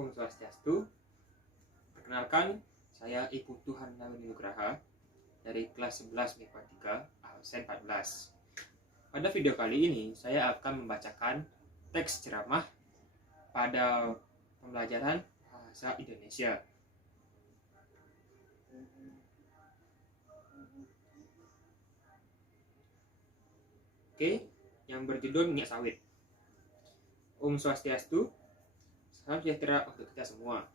Om Swastiastu. Perkenalkan, saya Ibu Tuhan Nawini Nugraha dari kelas 11 MIPA 3, absen 14. Pada video kali ini, saya akan membacakan teks ceramah pada pembelajaran bahasa Indonesia. Oke, yang berjudul minyak sawit. Om Swastiastu, salam sejahtera untuk kita semua.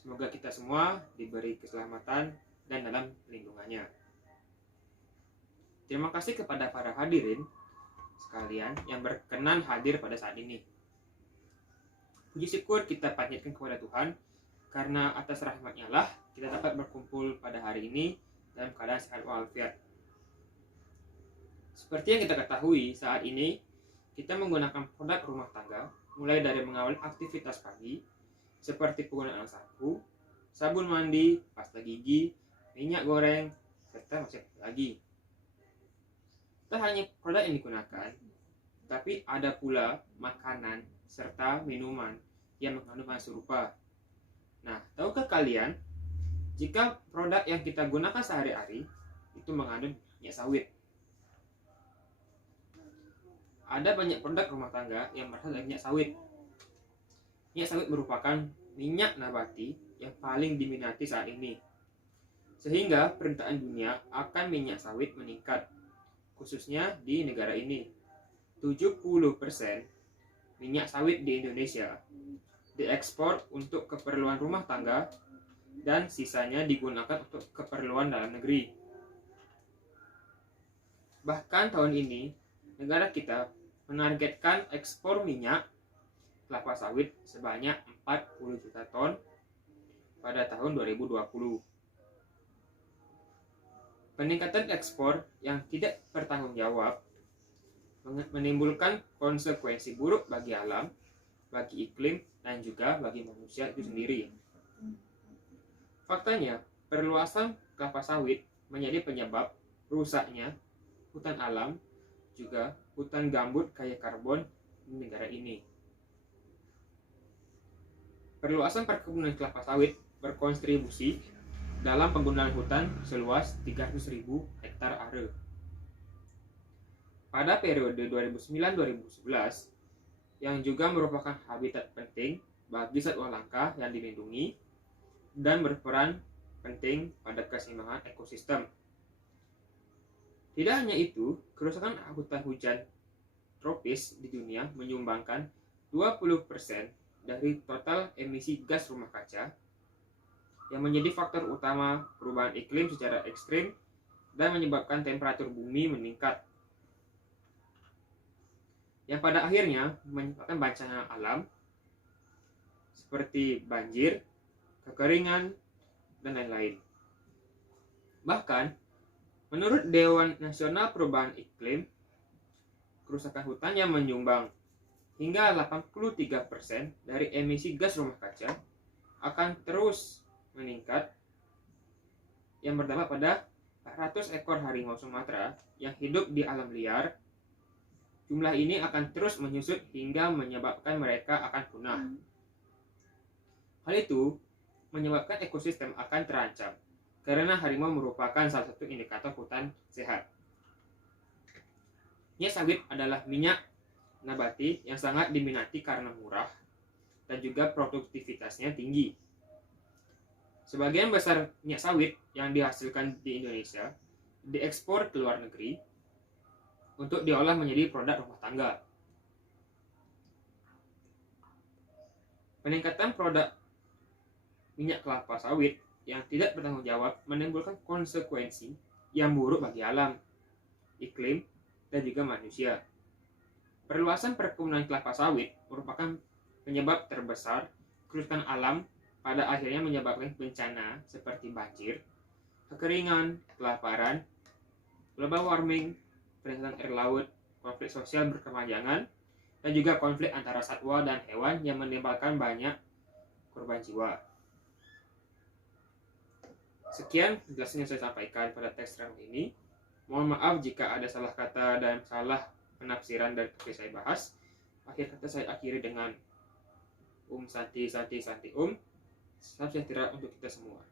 Semoga kita semua diberi keselamatan dan dalam lindungannya. Terima kasih kepada para hadirin sekalian yang berkenan hadir pada saat ini. Puji syukur kita panjatkan kepada Tuhan, karena atas rahmat-Nya lah kita dapat berkumpul pada hari ini dalam keadaan sehat walafiat. Seperti yang kita ketahui, saat ini kita menggunakan produk rumah tangga, mulai dari mengawali aktivitas pagi, seperti penggunaan sapu, sabun mandi, pasta gigi, minyak goreng, serta masih lagi. Tak hanya produk yang digunakan, tapi ada pula makanan serta minuman yang mengandung bahan serupa. Nah, tahukah kalian, jika produk yang kita gunakan sehari-hari itu mengandung minyak sawit? Ada banyak produk rumah tangga yang berasal dari minyak sawit. Minyak sawit merupakan minyak nabati yang paling diminati saat ini. Sehingga permintaan dunia akan minyak sawit meningkat, khususnya di negara ini. 70% minyak sawit di Indonesia diekspor untuk keperluan rumah tangga dan sisanya digunakan untuk keperluan dalam negeri. Bahkan tahun ini, negara kita menargetkan ekspor minyak kelapa sawit sebanyak 40 juta ton pada tahun 2020. Peningkatan ekspor yang tidak bertanggung jawab menimbulkan konsekuensi buruk bagi alam, bagi iklim, dan juga bagi manusia itu sendiri. Faktanya, perluasan kelapa sawit menjadi penyebab rusaknya hutan alam, juga hutan gambut kaya karbon di negara ini. Perluasan perkebunan kelapa sawit berkontribusi dalam penggunaan hutan seluas 300.000 hektar are. Pada periode 2009-2011, yang juga merupakan habitat penting bagi satwa langka yang dilindungi dan berperan penting pada keseimbangan ekosistem. Tidak hanya itu, kerusakan hutan hujan tropis di dunia menyumbangkan 20% dari total emisi gas rumah kaca, yang menjadi faktor utama perubahan iklim secara ekstrim dan menyebabkan temperatur bumi meningkat, yang pada akhirnya menyebabkan bencana alam seperti banjir, kekeringan, dan lain-lain. Bahkan, menurut Dewan Nasional Perubahan Iklim, kerusakan hutan yang menyumbang hingga 83% dari emisi gas rumah kaca akan terus meningkat, yang berdampak pada 400 ekor harimau Sumatera yang hidup di alam liar. Jumlah ini akan terus menyusut hingga menyebabkan mereka akan punah. Hal itu menyebabkan ekosistem akan terancam, karena harimau merupakan salah satu indikator hutan sehat. Minyak sawit adalah minyak nabati yang sangat diminati karena murah dan juga produktivitasnya tinggi. Sebagian besar minyak sawit yang dihasilkan di Indonesia diekspor ke luar negeri untuk diolah menjadi produk rumah tangga. Peningkatan produk minyak kelapa sawit yang tidak bertanggung jawab menimbulkan konsekuensi yang buruk bagi alam, iklim, dan juga manusia. Perluasan perkebunan kelapa sawit merupakan penyebab terbesar kerusakan alam, pada akhirnya menyebabkan bencana seperti banjir, kekeringan, kelaparan, global warming, peningkatan air laut, konflik sosial berkepanjangan, dan juga konflik antara satwa dan hewan yang menimbulkan banyak korban jiwa. Sekian penjelasan yang saya sampaikan pada teks ceramah ini. Mohon maaf jika ada salah kata dan salah penafsiran dari topik saya bahas. Akhir kata saya akhiri dengan Santi Santi Santi. Salam sejahtera untuk kita semua.